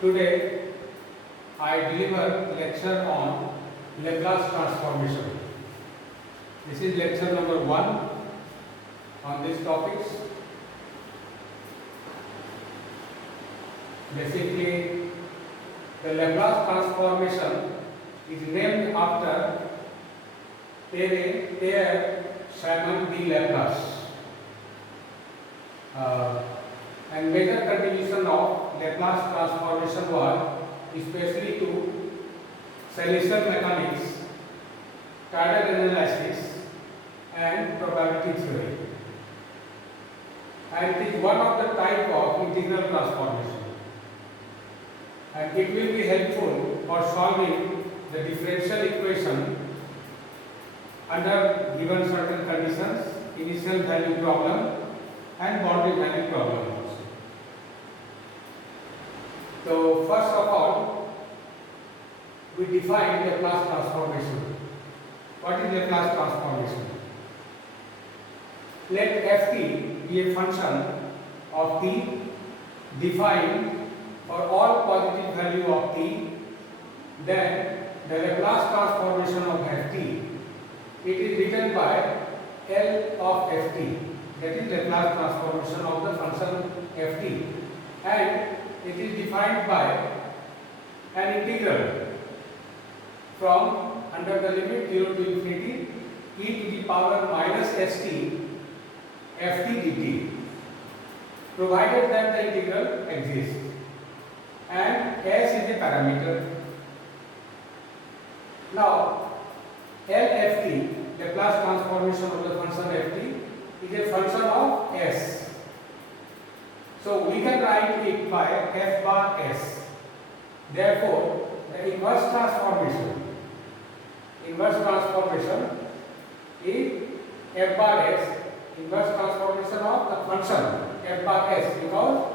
Today I deliver lecture on Laplace transformation. This is lecture number 1 on these topics. Basically, the Laplace transformation is named after Pierre Simon de Laplace. And major contribution of Laplace transformation was especially to solution mechanics, cadre analysis, and probability theory. And it is one of the type of integral transformation. And it will be helpful for solving the differential equation under given certain conditions, initial value problem and boundary value problem also. So first of all, we define Laplace transformation. What is Laplace transformation? Let ft be a function of t defined for all positive value of t, then the Laplace transformation of ft, it is written by L of ft, that is Laplace transformation of the function ft, and it is defined by an integral from under the limit 0 to infinity e to the power minus st ft dt, provided that the integral exists and s is a parameter. Now LFT, Laplace transformation of the function ft, is a function of s. So we can write it by f bar s. Therefore, the inverse transformation is f bar s, inverse transformation of the function f bar s, because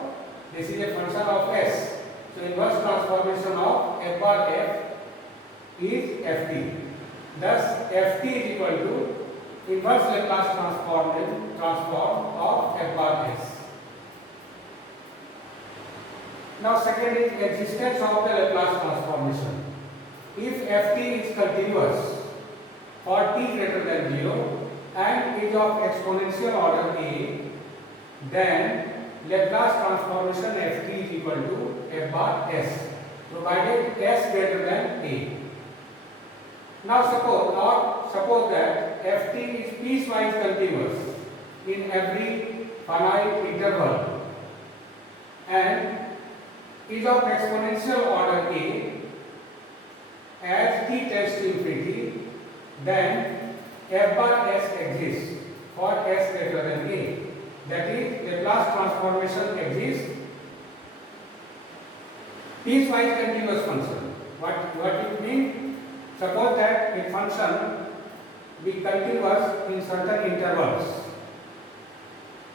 this is a function of s. So inverse transformation of f bar f is ft. Thus ft is equal to inverse Laplace transform of f bar s. Now second is existence of the Laplace transformation. If ft is continuous for t greater than 0 and is of exponential order a, then Laplace transformation ft is equal to f bar s, provided s greater than a. Now suppose that ft is piecewise continuous in every finite interval and is of exponential order a. As t tends to infinity, then f bar s exists for s greater than a. That is, Laplace transformation exists piecewise continuous function. What it means? Suppose that a function be continuous in certain intervals,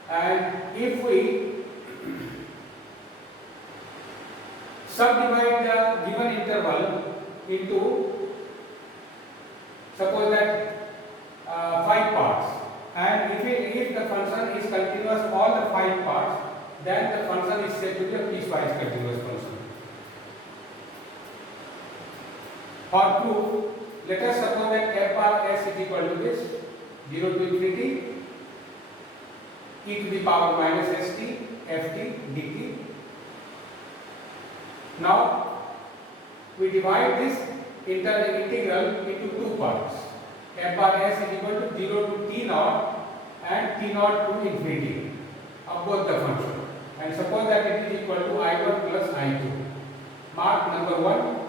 and if we subdivide the given interval into, suppose that 5 parts, and if the function is continuous all the 5 parts, then the function is said to be a piecewise continuous function. For proof, let us suppose that f bar s is equal to this 0 to infinity e to the power minus st ft dt. Now we divide this integral into 2 parts. F bar s is equal to 0 to t naught and t naught to infinity of both the function, and suppose that it is equal to I1 plus I2. Mark number 1.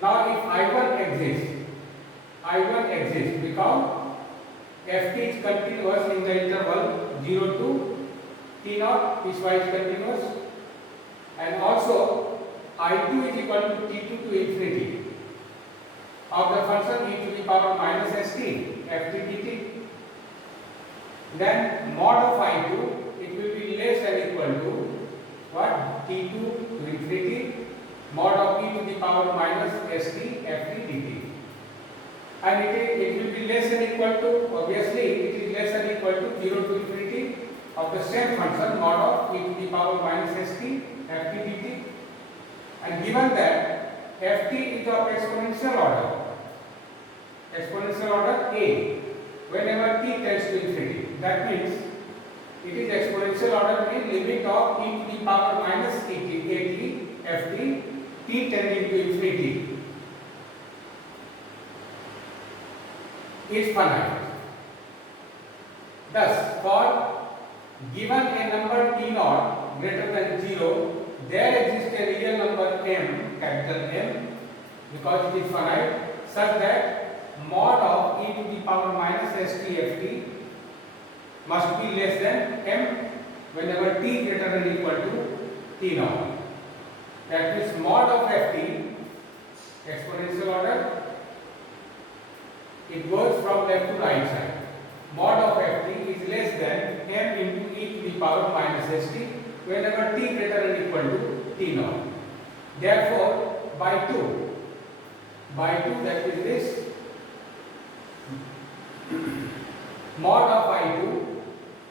Now if I1 exists because ft is continuous in the interval 0 to t naught, piecewise continuous, and also I2 is equal to t2 to infinity of the function e to the power minus st ft dt. Then mod of I2, it will be less than equal to what? t2 to infinity mod of e to the power minus st ft dt. And it will be less than equal to, obviously it is less than equal to 0 to infinity of the same function mod of e to the power minus st ft dt. And given that ft is of exponential order a, whenever t tends to infinity, that means it is exponential order in limit of e to the power minus at ft t tending to infinity is finite. Thus, for given a number t naught greater than 0, there exists a real number m, capital M, because it is finite, such that mod of e to the power minus st ft must be less than m whenever t greater than equal to t naught. That means mod of ft, exponential order, it goes from left to right side. Mod of ft is less than m into e to the power minus st whenever t greater than equal to t naught. Therefore, by 2, that is this, mod of I2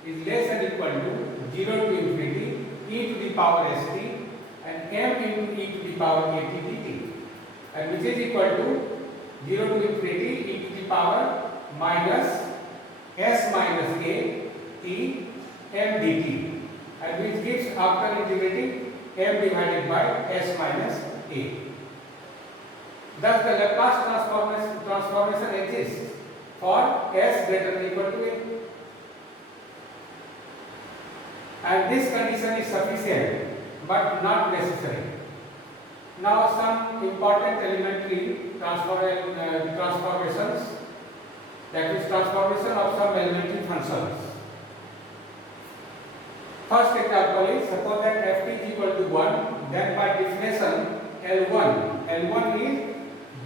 is less than equal to 0 to infinity e to the power st and m into e to the power at dt, and which is equal to 0 to infinity e to the power minus s minus a t m dt, and which gives, after integrating, m divided by s minus a. Thus the Laplace transformation exists for s greater than equal to a, and this condition is sufficient but not necessary. Now some important elementary transformations, that is transformation of some elementary functions. First example is, suppose that ft is equal to 1, then by definition L1 is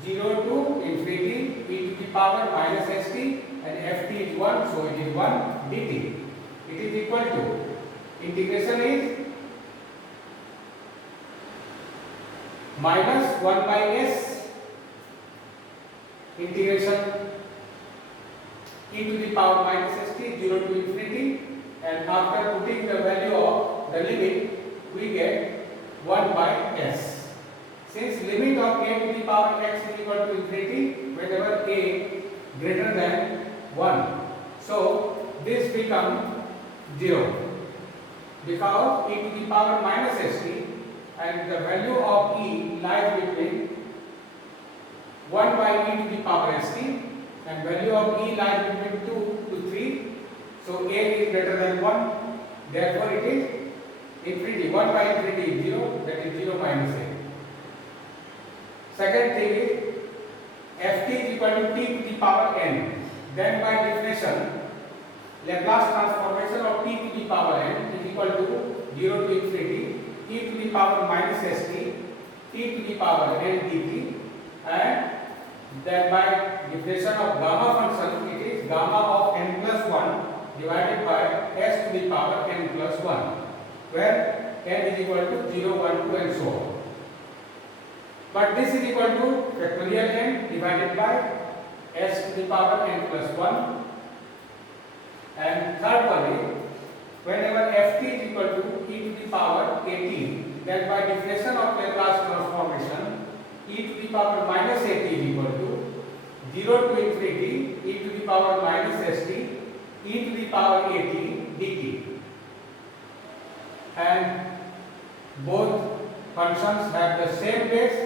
0 to infinity e to the power minus st and ft is 1, so it is 1 dt. It is equal to, integration is minus 1 by s integration e to the power minus st 0 to infinity, and after putting the value of the limit we get 1 by s. Since limit of a to the power x is equal to infinity whenever a greater than 1, so this becomes 0 because e to the power minus st and the value of e lies between 1 by e to the power st and value of e lies between 2 to 3. So a is greater than 1, therefore it is infinity. 1 by infinity is 0, that is 0 minus a. Second thing is ft is equal to t to the power n. Then by definition, Laplace transformation of t to the power n is equal to 0 to infinity e to the power minus st t to the power n dt, and then by definition of gamma function it is gamma of n plus 1 divided by s to the power n plus 1, where n is equal to 0, 1, 2 and so on. But this is equal to factorial n divided by s to the power n plus 1. And third one is, whenever ft is equal to e to the power at, then by definition of Laplace transformation, e to the power minus at is equal to 0 to infinity e to the power minus st e to the power at dt. And both functions have the same base,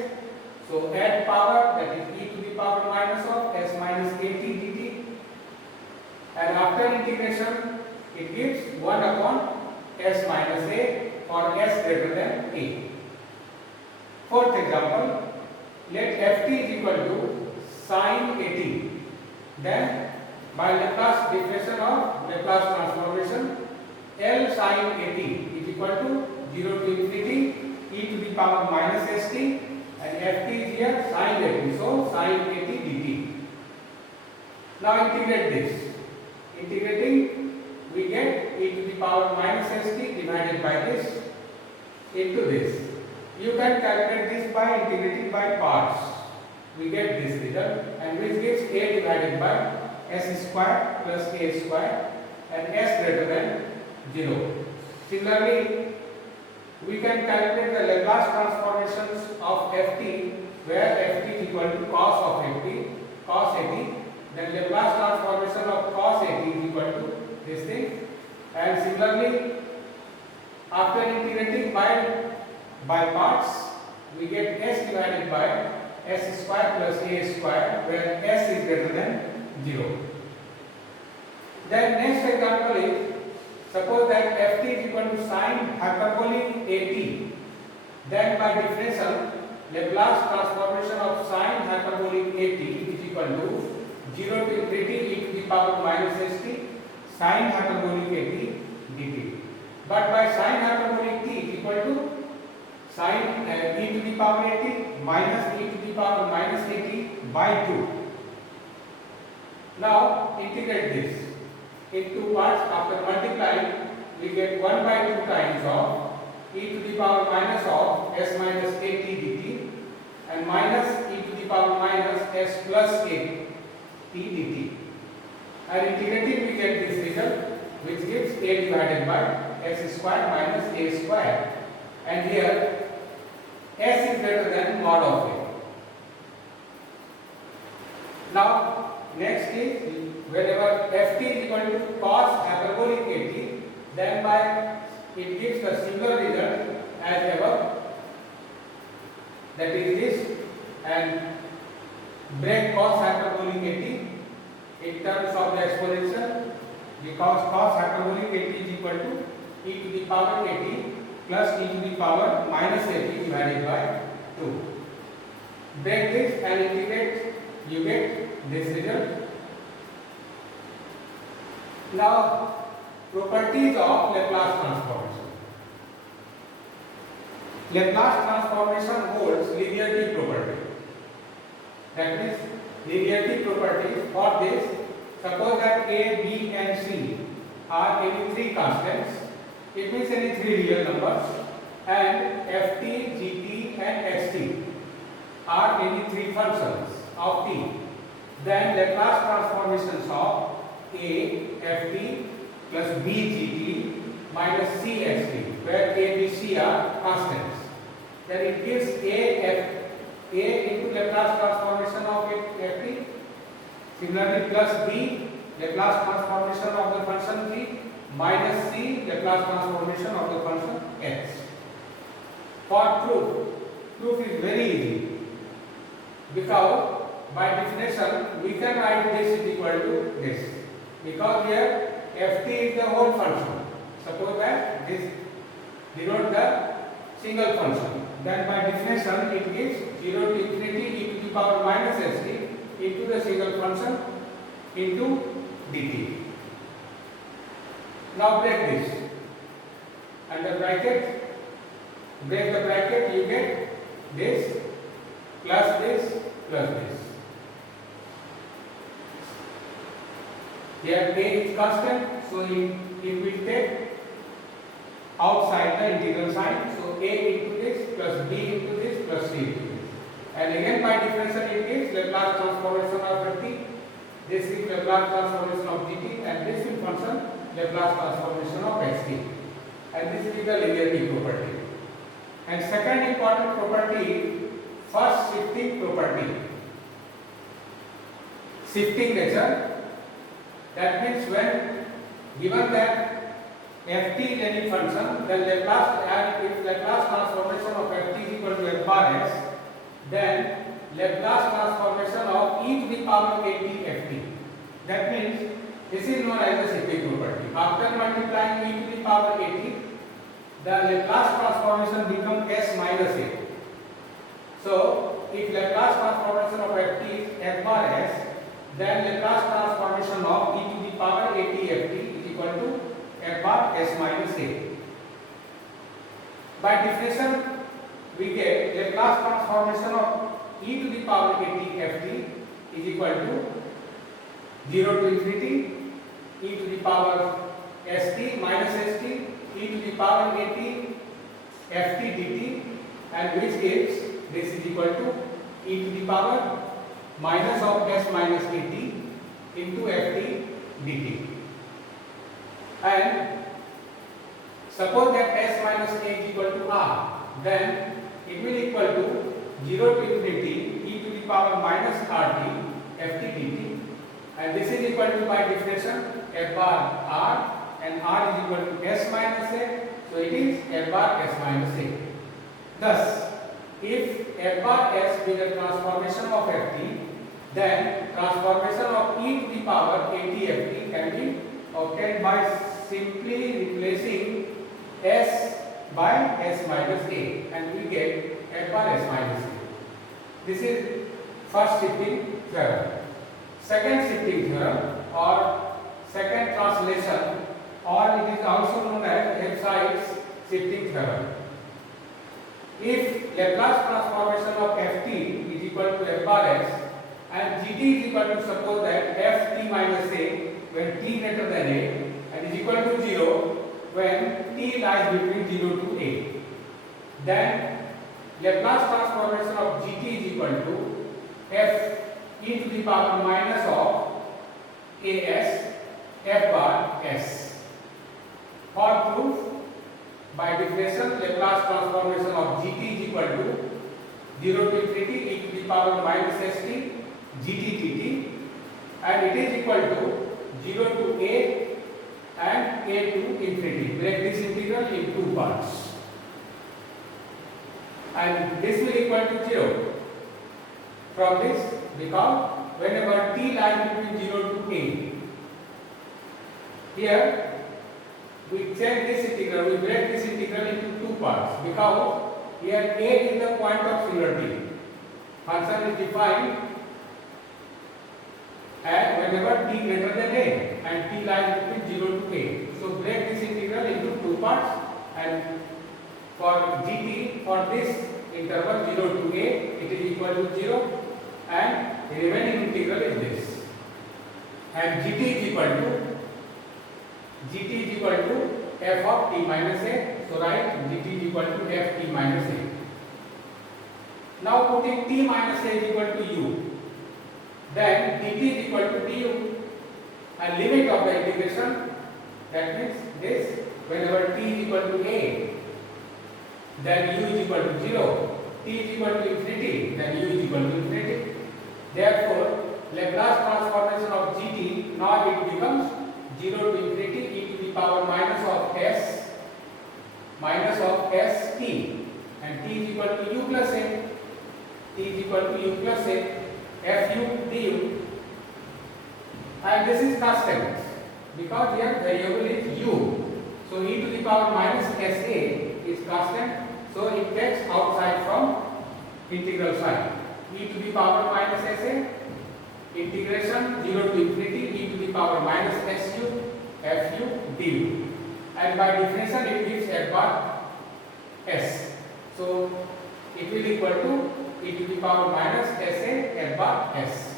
so add power, that is e to the power minus of s minus at dt, and after integration it gives 1 upon s minus a for s greater than a. Fourth example, let ft is equal to sin at, then by Laplace definition of Laplace transformation, L sin at is equal to 0 to infinity e to the power minus st, and ft is here sin at, so sin at dt. Now integrate this. Integrating, we get e to the power minus st divided by this into this. You can calculate this by integrating by parts. We get this result, and which gives a divided by s square plus a square and s greater than 0. Similarly, we can calculate the Laplace transformations And similarly, after integrating by parts, we get s divided by s square plus a square, where s is greater than 0. Then next example is, suppose that ft is equal to sine hyperbolic at. Then by differential, Laplace transformation of sine hyperbolic at is equal to 0 to infinity e to the power minus st sine hyperbolic at dt. But by sine hyperbolic t is equal to sine e to the power at minus e to the power minus at by 2. Now integrate this in two parts. After multiplying, we get 1 by 2 times of e to the power minus of s minus at dt and minus e to the power minus s plus a t dt. And integrating, we get this result, which gives a divided by s square minus a square. And here s is greater than mod of a. Now next is, whenever ft is equal to cos hyperbolic at, then by it gives the similar result as above, that is this, and break cos hyperbolic at in terms of the exponential, because cos hyperbolic at is equal to e to the power at plus e to the power minus at divided by 2. Break this and integrate, you get this result. Now, properties of Laplace transformation. Laplace transformation holds linearity property. That means linearity property. For this, suppose that a, b and c are any three constants. It means any three real numbers, and ft, gt and xt are any three functions of t. Then Laplace transformations of a ft plus b gt minus c xt, where a, b, c are constants. Then it gives a into Laplace transformation of ft. Similarly, plus b Laplace transformation of the function t minus c Laplace transformation of the function x. For proof is very easy, because by definition we can write this is equal to this, because here ft is the whole function. Suppose that this denotes the single function, then by definition it gives 0 to infinity e to the power minus st into the single function into dt. Now break this, under bracket, break the bracket, you get this plus this plus this. Here a is constant, so it will take outside the integral sign. So a into this plus b into this plus c into this. And again by differential it is Laplace transformation of t. This is Laplace transformation of dt, and this is function Laplace transformation of xt. And this is the linearity property. And second important property is first shifting property. Shifting nature. That means when given that ft is any function, then if Laplace transformation of ft is equal to f bar s, then Laplace transformation of e to the power at ft. That means this is known as the shifting property. After multiplying e to the power at, the Laplace transformation becomes s minus a. So if Laplace transformation of ft is f bar s, then Laplace transformation of e to the power at ft is equal to f bar s minus a. By definition, we get Laplace transformation of e to the power at ft is equal to 0 to infinity e to the power st minus st e to the power at ft dt, and which gives this is equal to e to the power minus of s minus at into ft dt. And suppose that s minus a is equal to r, then it will equal to 0 to infinity e to the power minus rt ft dt, and this is equal to by definition f bar r and r is equal to s minus a, so it is f bar s minus a. Thus, if f bar s be the transformation of ft, then transformation of e to the power at ft can be obtained by simply replacing s by s minus a, and we get f bar s minus a. This is first shifting theorem. Second shifting theorem or second translation, or it is also known as Hepside's shifting theorem. If Laplace transformation of ft is equal to f bar s and gt is equal to, suppose that ft minus a when t greater than a and is equal to 0 when t lies between 0 to a, then Laplace transformation of gt is equal to f e to the power minus of as f bar s. For proof, by definition, Laplace transformation of gt is equal to 0 to infinity e to the power minus st gt dt, and it is equal to 0 to a and a to infinity. Break this integral in two parts, and this will equal to 0 from this, because whenever t lies between 0 to a, here we change this integral, we break this integral into two parts, because here a is the point of singularity. Function is defined as whenever t greater than a and t lies between 0 to a. So break this integral into two parts, and for gt, for this interval 0 to a, it is equal to 0, and the remaining integral is this, and gt is equal to f of t minus a. So write gt is equal to f t minus a. Now putting t minus a is equal to u, then dt is equal to du, and limit of the integration, that means this, whenever t is equal to a, then u is equal to 0, t is equal to infinity, then u is equal to infinity. Therefore, Laplace transformation of gt, now it becomes 0 to infinity e to the power minus of st, and t is equal to u plus a, fu du, and this is constant because here variable is u. So e to the power minus sa is constant, so it gets outside from integral sign. E to the power minus sa, integration 0 to infinity e to the power minus fu du, and by definition it gives f bar s. So it will equal to e to the power minus sa f bar s.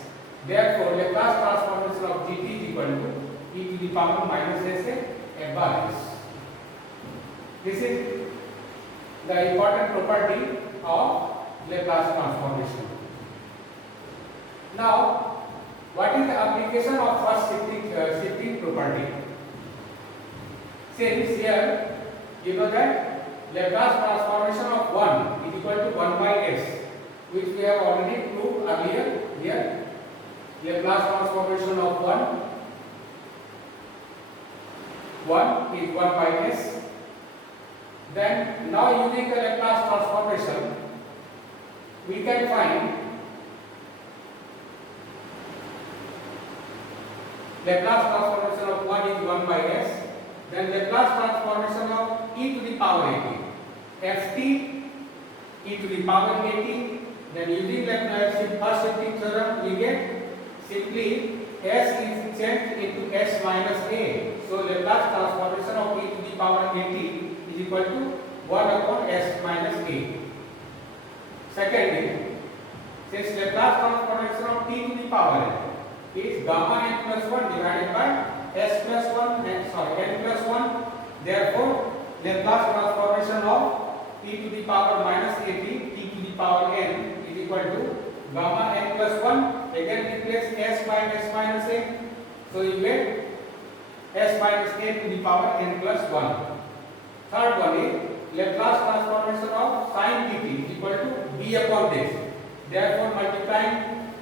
Therefore, Laplace transformation of gt is equal to e to the power minus sa f bar s. This is the important property of Laplace transformation. Now, what is the application of first shifting property? Since here you know that Laplace transformation of 1 is equal to 1 by s, which we have already proved earlier. Here Laplace transformation of 1 is 1 by s. Then now using the Laplace transformation, we can find Laplace transformation of 1 is 1 by s. Then Laplace transformation of e to the power at, ft e to the power at. Then using the first shifting theorem, we get simply s is changed into s minus a. So Laplace transformation of e to the power at is equal to 1 upon s minus a. Secondly, since Laplace transformation of t to the power n is gamma n plus 1 divided by s plus 1 and n plus 1, therefore Laplace transformation of t to the power minus at t to the power n is equal to gamma n plus 1, again replace s by s minus a, so you get s minus a to the power n plus 1. Third one is Laplace transformation of sin dt is equal to b upon this, therefore multiplying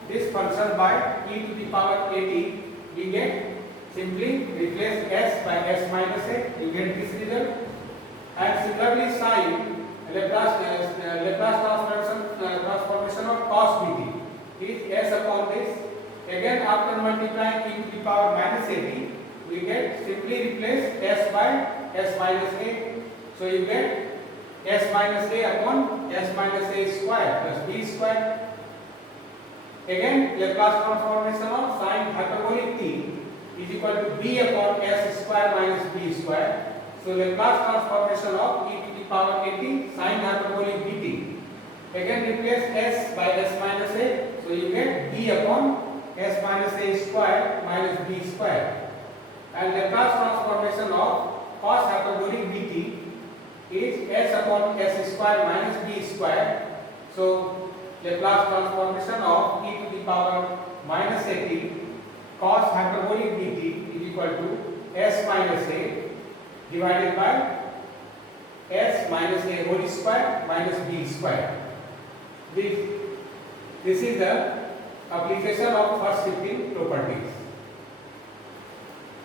this function by e to the power at, we get simply replace s by s minus a, you get this result. And similarly sin Laplace transformation of cos bt is s upon this. Again, after multiplying e to the power minus at, we get simply replace s by s minus a. So you get s minus a upon s minus a square plus b square. Again, Laplace transformation of sin hyperbolic t is equal to b upon s square minus b square. So Laplace transformation of e to the power at sin hyperbolic bt. Again, replace s by s minus a. So you get b upon s minus a square minus b square. And Laplace transformation of cos hyperbolic bt is s upon s square minus b square. So Laplace transformation of e to the power minus at cos hyperbolic bt is equal to s minus a divided by s minus a whole square minus b square. This is the application of first shifting properties.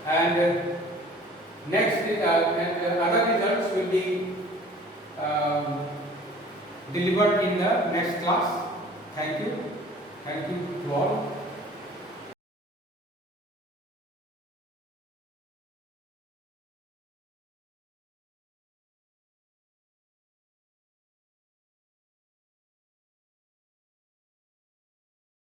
And next other results will be delivered in the next class. Thank you to all.